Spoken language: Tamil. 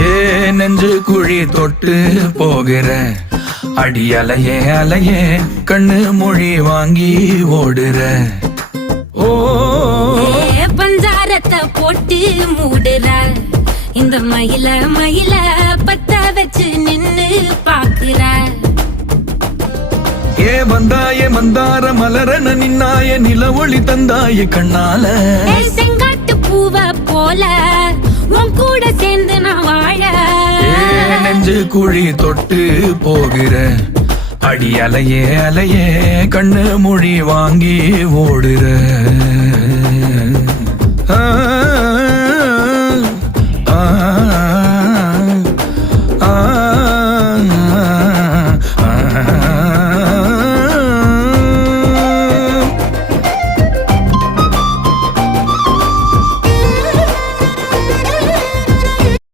ஏ நெஞ்சு குழி தொட்டு போகிற அடி அலையே அலையே கண்ணு மொழி வாங்கி ஓடுற. ஓ பஞ்சாரத்தை போட்டு மூடுற இந்த மயில மயில பத்த வச்சு நின்னு பாக்குற. ஏ வந்தாய மந்தார மலரன நின்னாய நில ஒளி தந்தாய கண்ணால. செங்காட்டு பூவ போல உன் கூட சேர்ந்து நான் வாழ. நெஞ்சு குழி தொட்டு போகிற அடி அலையே அலையே கண்ணு மொழி வாங்கி ஓடுற. ஆ ஆ